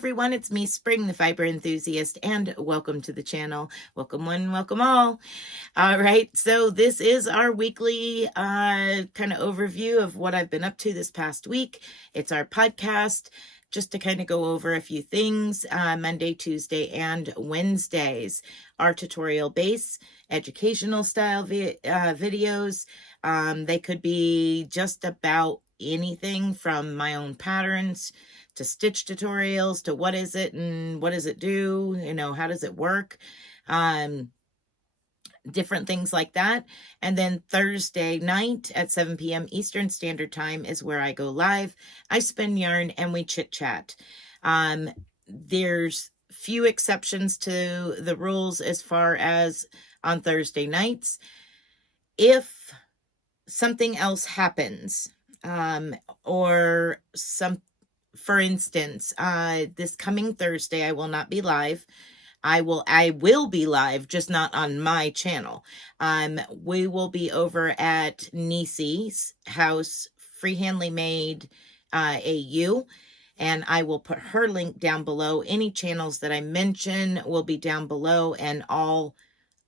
everyone, it's me, Spring, the fiber enthusiast, and welcome to the channel. Welcome one, welcome all. All right, so this is our weekly kind of overview of what I've been up to this past week. It's our podcast, just to kind of go over a few things, Monday, Tuesday, and Wednesdays. Our tutorial base, educational style videos. They could be just about anything from my own patterns to stitch tutorials to what is it and what does it do, how does it work, different things like that. And then Thursday night at 7 p.m. Eastern Standard Time is where I go live. I spin yarn and we chit chat. There's few exceptions to the rules as far as on Thursday nights. If something else happens, or for instance, this coming Thursday, I will not be live. I will be live, just not on my channel. We will be over at Nisi's house, Freehandly Made AU, and I will put her link down below. Any channels that I mention will be down below, and all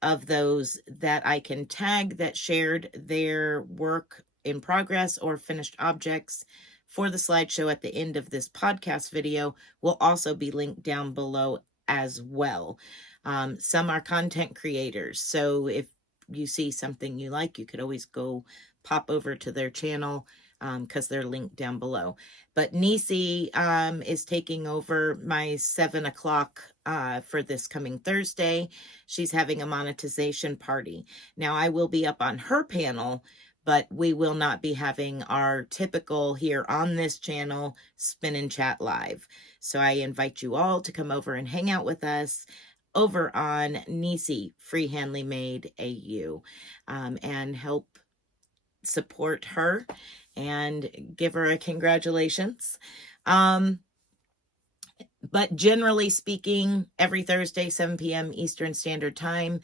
of those that I can tag that shared their work in progress or finished objects for the slideshow at the end of this podcast video will also be linked down below as well. Some are content creators, so if you see something you like, you could always go pop over to their channel because they're linked down below. But Nisi is taking over my 7 o'clock for this coming Thursday. She's having a monetization party. Now, I will be up on her panel, but we will not be having our typical here on this channel spin and chat live. So I invite you all to come over and hang out with us over on Nisi Freehandly Made AU and help support her and give her a congratulations. But generally speaking, every Thursday, 7 p.m. Eastern Standard Time,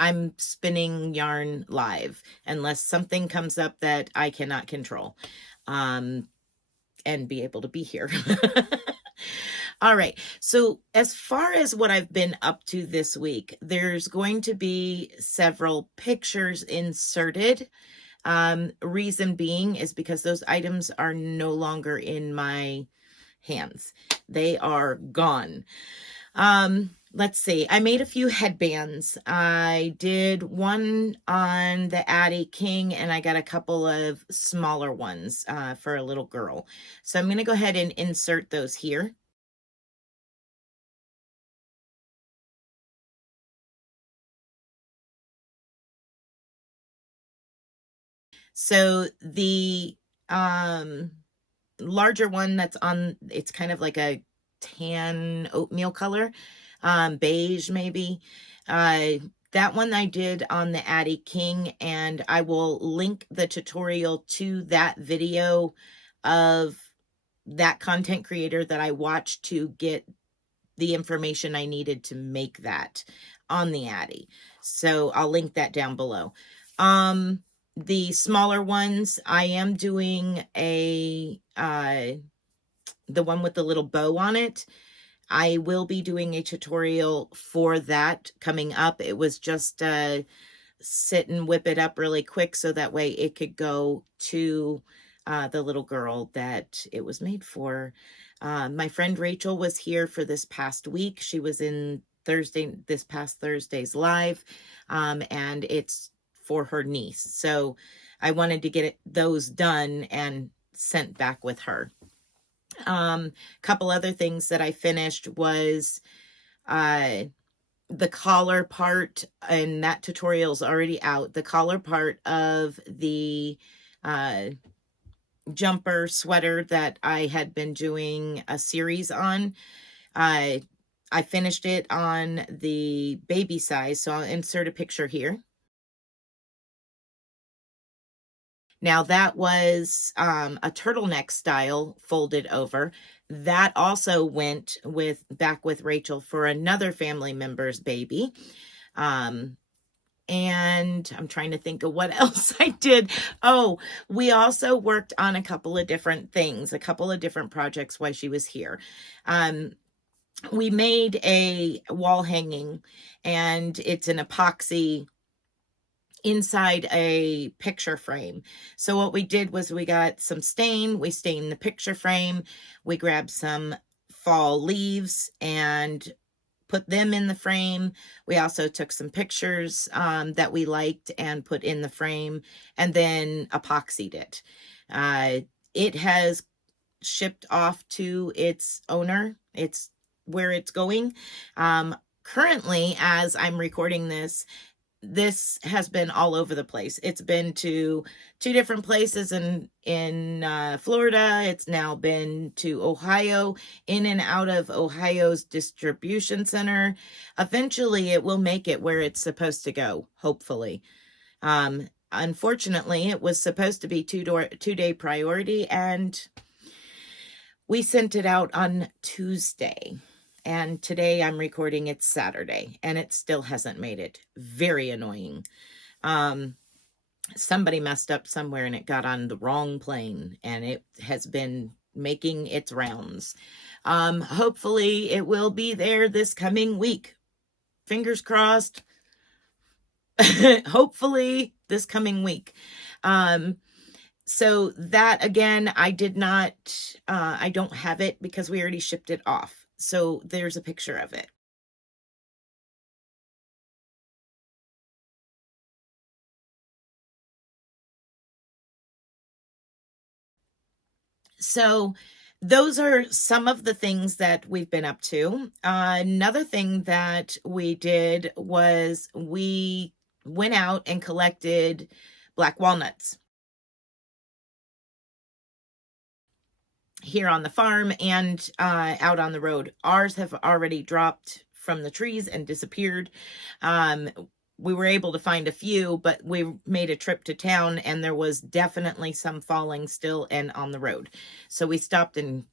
I'm spinning yarn live unless something comes up that I cannot control and be able to be here. All right. So as far as what I've been up to this week, there's going to be several pictures inserted. Reason being is because those items are no longer in my hands. They are gone. Let's see. I made a few headbands. I did one on the Addi King, and I got a couple of smaller ones for a little girl. So I'm going to go ahead and insert those here. So the larger one that's on, it's kind of like a tan oatmeal color, beige maybe. That one I did on the Addi King, and I will link the tutorial to that video of that content creator that I watched to get the information I needed to make that on the Addi. So I'll link that down below. The smaller ones, I am doing the one with the little bow on it. I will be doing a tutorial for that coming up. It was just sit and whip it up really quick so that way it could go to the little girl that it was made for. My friend Rachel was here for this past week. She was in this past Thursday's live, and it's for her niece. So I wanted to get those done and sent back with her. Couple other things that I finished was the collar part, and that tutorial is already out. The collar part of the jumper sweater that I had been doing a series on. I finished it on the baby size, so I'll insert a picture here. Now that was a turtleneck style folded over. That also went back with Rachel for another family member's baby. And I'm trying to think of what else I did. Oh, we also worked on a couple of different things, a couple of different projects while she was here. We made a wall hanging, and it's an epoxy inside a picture frame. So what we did was we got some stain, we stained the picture frame, we grabbed some fall leaves and put them in the frame. We also took some pictures that we liked and put in the frame, and then epoxied it. It has shipped off to its owner. It's where it's going. Currently, as I'm recording this has been all over the place. It's been to 2 different places in Florida. It's now been to Ohio, in and out of Ohio's distribution center. Eventually, it will make it where it's supposed to go, hopefully. Unfortunately, it was supposed to be 2-day priority, and we sent it out on Tuesday. And today I'm recording, it's Saturday, and it still hasn't made it. Very annoying. Somebody messed up somewhere and it got on the wrong plane, and it has been making its rounds. Hopefully it will be there this coming week. Fingers crossed. Hopefully this coming week. So that, again, I don't have it because we already shipped it off. So there's a picture of it. So those are some of the things that we've been up to. Another thing that we did was we went out and collected black walnuts here on the farm and out on the road. Ours have already dropped from the trees and disappeared. We were able to find a few, but we made a trip to town and there was definitely some falling still and on the road. So we stopped and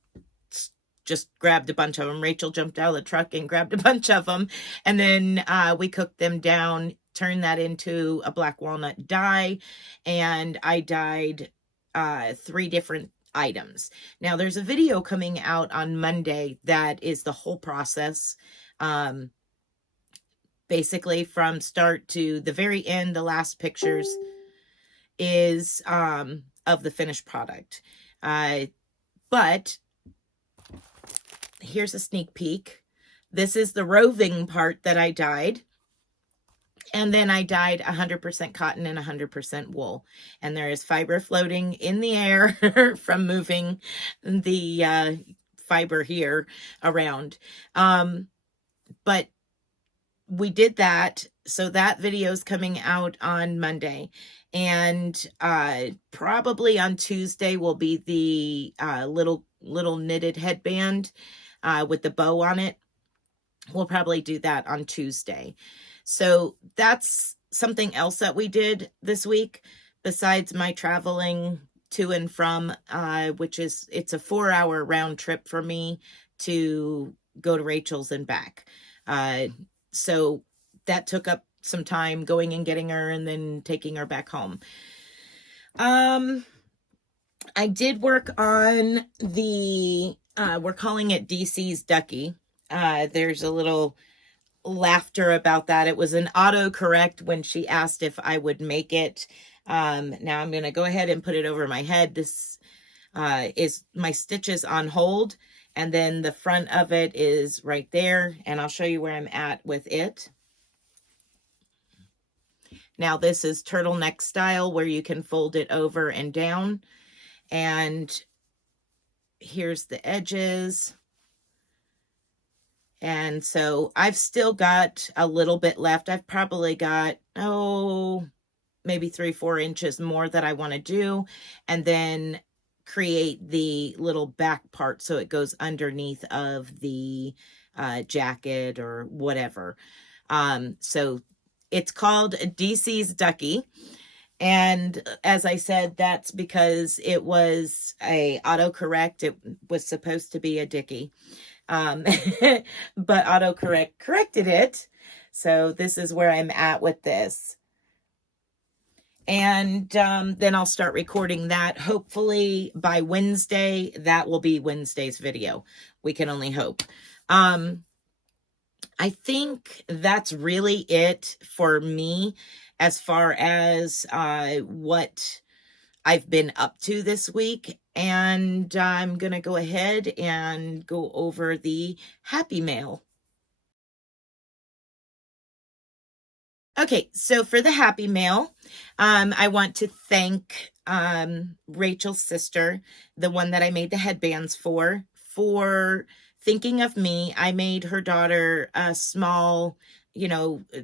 just grabbed a bunch of them. Rachel jumped out of the truck and grabbed a bunch of them. And then we cooked them down, turned that into a black walnut dye, and I dyed 3 different items. Now there's a video coming out on Monday that is the whole process. Basically from start to the very end, the last pictures is of the finished product. But here's a sneak peek. This is the roving part that I dyed. And then I dyed 100% cotton and 100% wool. And there is fiber floating in the air from moving the fiber here around. But we did that. So that video is coming out on Monday. And probably on Tuesday will be the little knitted headband with the bow on it. We'll probably do that on Tuesday. So that's something else that we did this week besides my traveling to and from, which is, it's a 4-hour round trip for me to go to Rachel's and back. So that took up some time going and getting her and then taking her back home. I did work on the, we're calling it DC's Ducky. There's a little laughter about that. It was an autocorrect when she asked if I would make it. Now I'm going to go ahead and put it over my head. This is my stitches on hold, and then the front of it is right there, and I'll show you where I'm at with it. Now this is turtleneck style where you can fold it over and down, and here's the edges. And so I've still got a little bit left. I've probably got, maybe 3-4 inches more that I want to do, and then create the little back part so it goes underneath of the jacket or whatever. So it's called DC's Ducky. And as I said, that's because it was a autocorrect. It was supposed to be a Dickie. But autocorrect corrected it. So this is where I'm at with this. And then I'll start recording that. Hopefully by Wednesday, that will be Wednesday's video. We can only hope. I think that's really it for me as far as what I've been up to this week. And I'm going to go ahead and go over the Happy Mail. Okay, so for the Happy Mail, I want to thank Rachel's sister, the one that I made the headbands for thinking of me. I made her daughter a small,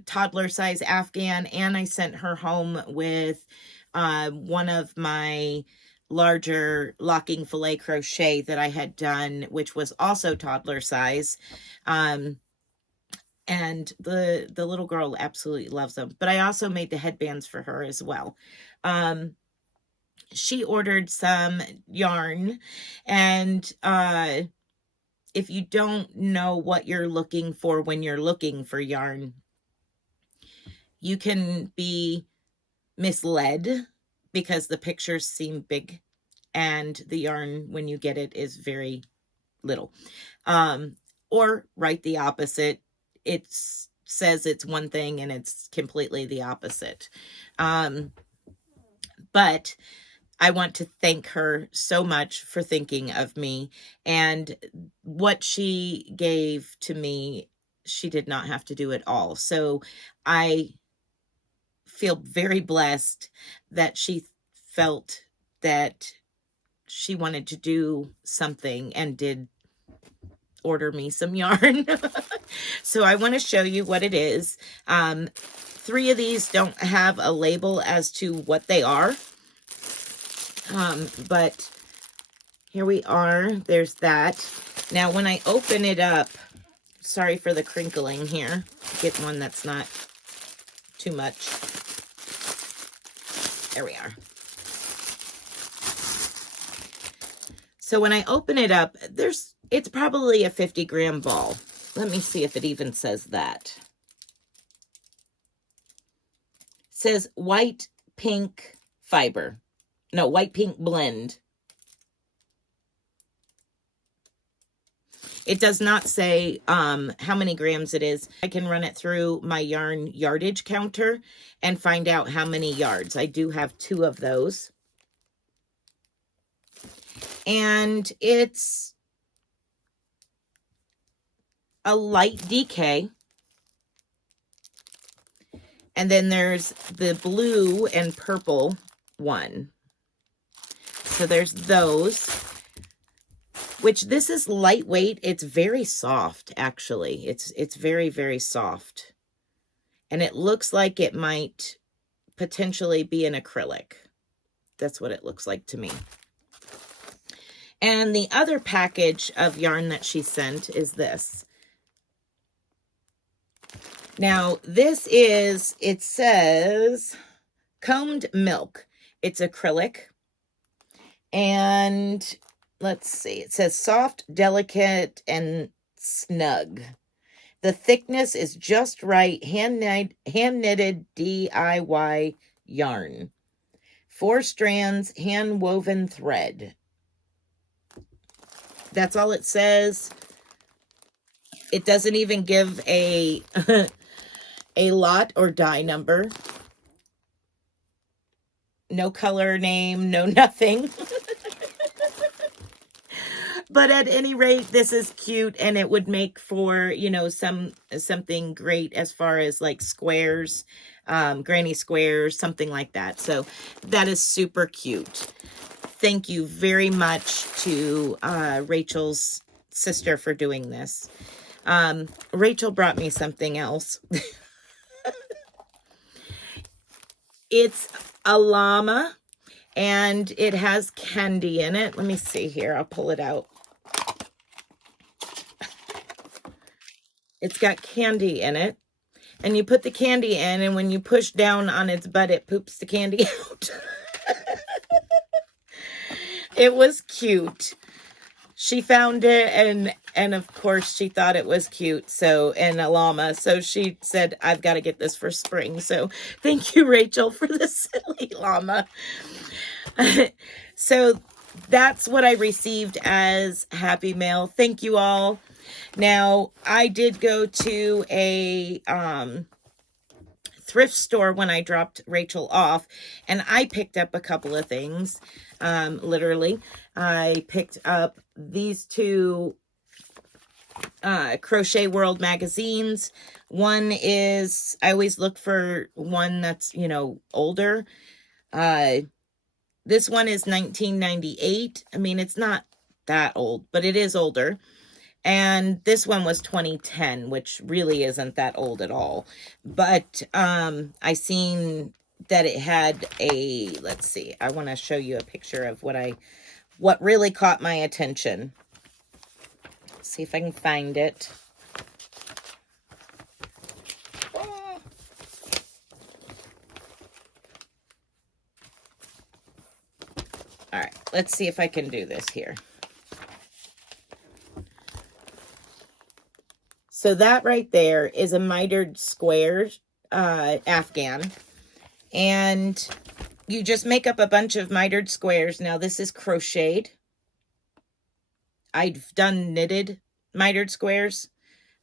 toddler size Afghan, and I sent her home with one of my larger locking filet crochet that I had done, which was also toddler size. And the little girl absolutely loves them. But I also made the headbands for her as well. She ordered some yarn, and if you don't know what you're looking for when you're looking for yarn, you can be misled because the pictures seem big and the yarn when you get it is very little. Or right the opposite. It says it's one thing and it's completely the opposite. But I want to thank her so much for thinking of me, and what she gave to me, she did not have to do it all. So I feel very blessed that she felt that she wanted to do something and did order me some yarn. So I want to show you what it is. 3 of these don't have a label as to what they are. But here we are. There's that. Now, when I open it up, sorry for the crinkling here. Get one that's not too much. There we are. So when I open it up, it's probably a 50-gram ball. Let me see if it even says that. It says white pink fiber. No, white pink blend. It does not say how many grams it is. I can run it through my yarn yardage counter and find out how many yards. I do have 2 of those. And it's a light DK. And then there's the blue and purple one. So there's those, which this is lightweight. It's very soft, actually. It's very, very soft. And it looks like it might potentially be an acrylic. That's what it looks like to me. And the other package of yarn that she sent is this. Now, this is, it says combed milk. It's acrylic. And let's see, it says soft, delicate, and snug. The thickness is just right. Hand-knitted DIY yarn. 4 strands, hand-woven thread. That's all it says. It doesn't even give a a lot or die number. No color name, no nothing. But at any rate, this is cute, and it would make for, something great as far as like squares, granny squares, something like that. So that is super cute. Thank you very much to Rachel's sister for doing this. Rachel brought me something else. It's a llama, and it has candy in it. Let me see here. I'll pull it out. It's got candy in it. And you put the candy in, and when you push down on its butt, it poops the candy out. It was cute. she found it, and of course she thought it was cute. So, and a llama. So she said, I've got to get this for spring. So thank you, Rachel, for the silly llama. So that's what I received as Happy Mail. Thank you all. Now, I did go to a thrift store when I dropped Rachel off, and I picked up a couple of things. Literally, I picked up these two Crochet World magazines. One is, I always look for one that's, you know, older. This one is 1998. I mean, it's not that old, but it is older. And this one was 2010, which really isn't that old at all. But I seen that it had a, let's see, I want to show you a picture of what really caught my attention. Let's see if I can find it. All right, let's see if I can do this here. So that right there is a mitered square Afghan. And you just make up a bunch of mitered squares. Now this is crocheted. I've done knitted mitered squares.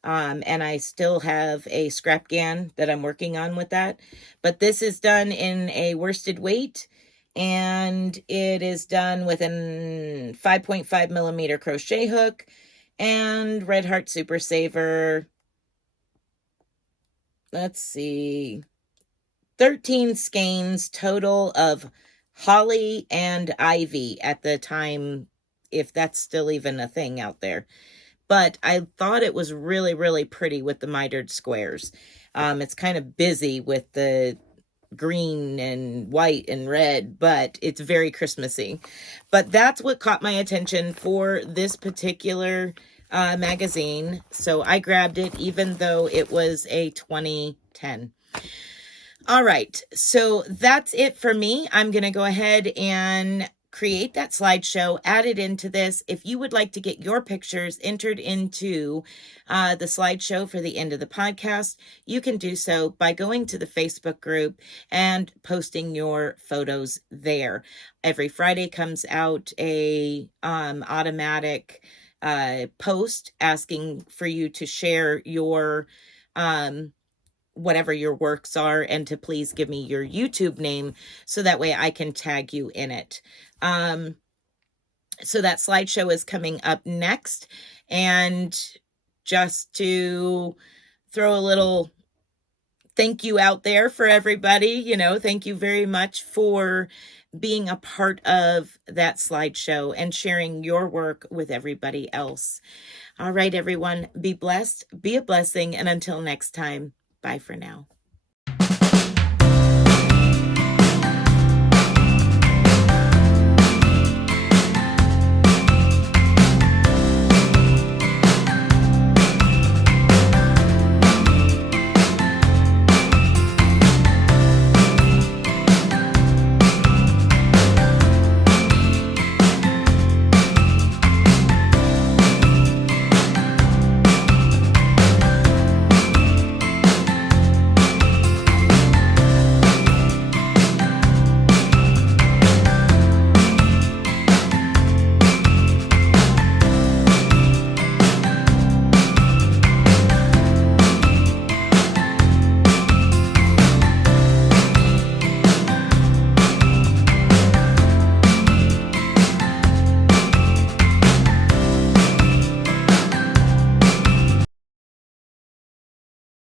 And I still have a scrap GAN that I'm working on with that. But this is done in a worsted weight. And it is done with a 5.5 millimeter crochet hook and Red Heart Super Saver. Let's see, 13 skeins total of holly and ivy at the time, if that's still even a thing out there. But I thought it was really, really pretty with the mitered squares. It's kind of busy with the green and white and red, but it's very Christmassy. But that's what caught my attention for this particular magazine. So I grabbed it, even though it was a 2010. All right, so that's it for me. I'm going to go ahead and create that slideshow, add it into this. If you would like to get your pictures entered into the slideshow for the end of the podcast, you can do so by going to the Facebook group and posting your photos there. Every Friday comes out a automatic post asking for you to share your whatever your works are, and to please give me your YouTube name so that way I can tag you in it. So that slideshow is coming up next. And just to throw a little thank you out there for everybody, you know, thank you very much for being a part of that slideshow and sharing your work with everybody else. All right, everyone, be blessed, be a blessing, and until next time, bye for now.